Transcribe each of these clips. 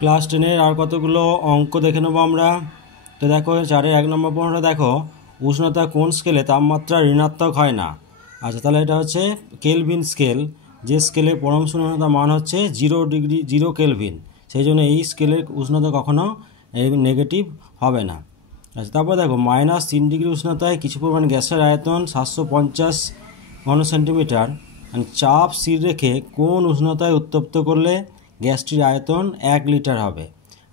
Class 10-এর আর কতগুলো অঙ্ক দেখে নেবো আমরা। তো দেখো 4-এর 1 নম্বর প্রশ্নটা দেখো, উষ্ণতা কোন স্কেলে তাপমাত্রা ঋণাত্মক হয় না। আচ্ছা, তাহলে এটা হচ্ছে কেলভিন স্কেল, যে স্কেলে পরম শূন্যতা মান হচ্ছে 0 কেলভিন, সেই জন্য এই স্কেলের উষ্ণতা কখনো নেগেটিভ হবে না। আচ্ছা, তারপর দেখো -3 ডিগ্রি উষ্ণতায় কিছু পরিমাণ গ্যাসের আয়তন 750 ঘন সেন্টিমিটার, চাপ স্থির রেখে কোন উষ্ণতায় উত্তপ্ত করলে গ্যাসটির আয়তন 1 লিটার হবে।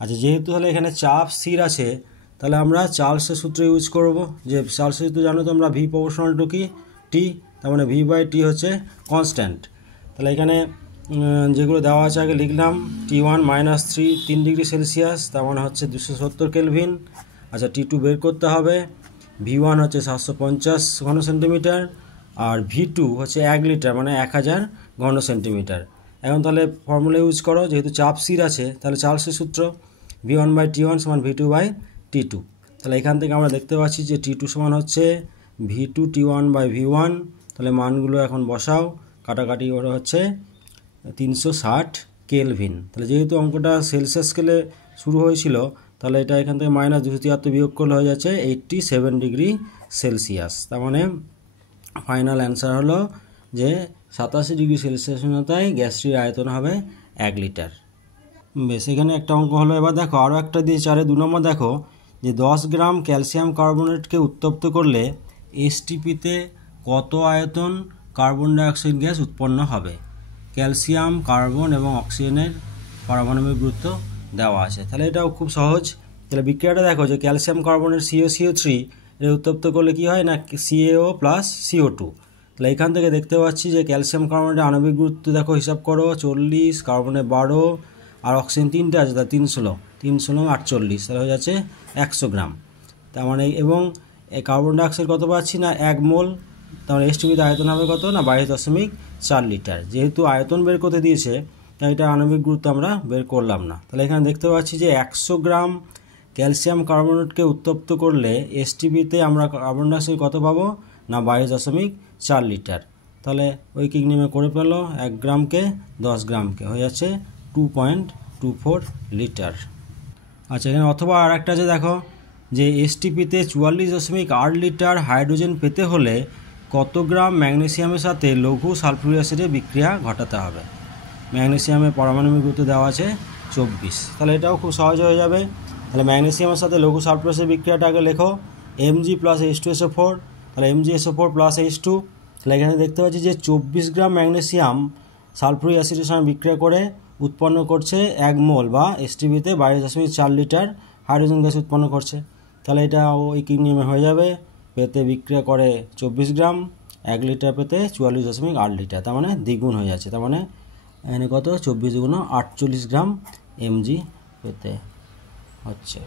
আচ্ছা, যেহেতু তাহলে এখানে চাপ স্থির আছে, তাহলে আমরা চার্লসের সূত্র ইউজ করব। যে চার্লসের সূত্র জানো তো আমরা, ভি প্রপোর্শনাল টু কি টি, তার মানে ভি বাই টি হচ্ছে কনস্ট্যান্ট। তাহলে এখানে যেগুলো দেওয়া আছে আগে লিখলাম, T1 -3 ডিগ্রি সেলসিয়াস, তার মানে হচ্ছে 270 কেলভিন। আচ্ছা, T2 বের করতে হবে। V1 হচ্ছে 750 ঘন সেন্টিমিটার, আর V2 হচ্ছে 1 লিটার মানে 1000 ঘন সেন্টিমিটার। এখন তাহলে ফর্মুলা ইউজ করো, যেহেতু চাপ স্থির আছে তাহলে চার্লসের সূত্র V1 বাই T1 সমান V2 বাই T2। তাহলে এখান থেকে আমরা দেখতে পাচ্ছি যে T2 সমান হচ্ছে V2 T1 বাই V1। তাহলে মানগুলো এখন বসাও, কাটাকাটি করে হচ্ছে 360 কেলভিন। তাহলে যেহেতু অঙ্কটা সেলসিয়াস স্কেলে শুরু হয়েছিল, তাহলে এটা এখান থেকে -273 বিয়োগ করলে হয়ে যাচ্ছে 87 ডিগ্রি সেলসিয়াস। তার মানে ফাইনাল অ্যান্সার হলো যে 87 ডিগ্রি সেলসিয়াস উষ্ণতায় গ্যাসটির আয়তন হবে 1 লিটার। বেশ, এখানে একটা অঙ্ক হলো। এবার দেখো আরও একটা দিয়ে 4-এ 2 নম্বর দেখো, যে 10 গ্রাম ক্যালসিয়াম কার্বনেটকে উত্তপ্ত করলে এসটিপিতে কত আয়তন কার্বন ডাইঅক্সাইড গ্যাস উৎপন্ন হবে। ক্যালসিয়াম, কার্বন এবং অক্সিজেনের পারমাণবিক গুরুত্ব দেওয়া আছে। তাহলে এটাও খুব সহজ। তাহলে বিক্রিয়াটা দেখো, যে ক্যালসিয়াম কার্বনের CaCO3 এর উত্তপ্ত করলে কি হয় না, CaO প্লাস CO2। তাহলে এখান থেকে দেখতে পাচ্ছি যে ক্যালসিয়াম কার্বনেটের আণবিক গুরুত্ব দেখো, হিসাব করো 40, কার্বনে 12, আর অক্সিজেন 3টে আছে, তাহলে 316 48, তাহলে হয়ে যাচ্ছে 100 গ্রাম। তার মানে এবং কার্বন ডাইঅক্সাইড কত পাচ্ছি না, 1 মোল। তাহলে এসটিপিতে আয়তন হবে কত না, 22.4 লিটার। যেহেতু আয়তন বের করতে দিয়েছে, তাই এটা আণবিক গুরুত্ব আমরা বের করলাম না। তাহলে এখানে দেখতে পাচ্ছি যে 100 গ্রাম ক্যালসিয়াম কার্বনেটকে উত্তপ্ত করলে এসটিপিতে আমরা কার্বন ডাইঅক্সাইড কত পাবো না, 22.4 লিটার। তাহলে ঐকিক নিয়মে করে পেলো 1 গ্রামকে 10 গ্রামকে, হয়ে যাচ্ছে 2.24 লিটার। আচ্ছা, এখানে অথবা আর একটা যে দেখো, যে এসটিপিতে 44.8 লিটার হাইড্রোজেন পেতে হলে কত গ্রাম ম্যাগনেসিয়ামের সাথে লঘু সালফিউরিক অ্যাসিডের বিক্রিয়া ঘটাতে হবে। ম্যাগনেসিয়ামের পারমাণবিক গুরুত্ব দেওয়া আছে 24। তাহলে এটাও খুব সহজ হয়ে যাবে। তাহলে ম্যাগনেসিয়ামের সাথে লঘু সালফিউরিক অ্যাসিডের বিক্রিয়াটা আগে লেখো, Mg প্লাস H2SO4। তাহলে MgSO4 প্লাস H2। তাহলে এখানে দেখতে পাচ্ছি যে 24 গ্রাম ম্যাগনেসিয়াম সালফিউরিক অ্যাসিডের সঙ্গে বিক্রিয়া করে উৎপন্ন করছে 1 মোল বা এসটিপিতে 22.4 লিটার হাইড্রোজেন গ্যাস উৎপন্ন করছে। তাহলে এটা ঐকিক নিয়মে হয়ে যাবে, পেতে বিক্রিয়া করে 24 গ্রাম, 1 লিটার পেতে 44.8 লিটার, তার মানে দ্বিগুণ হয়ে যাচ্ছে। তার মানে এখানে কত, 24 গুণ 48 গ্রাম Mg পেতে হচ্ছে।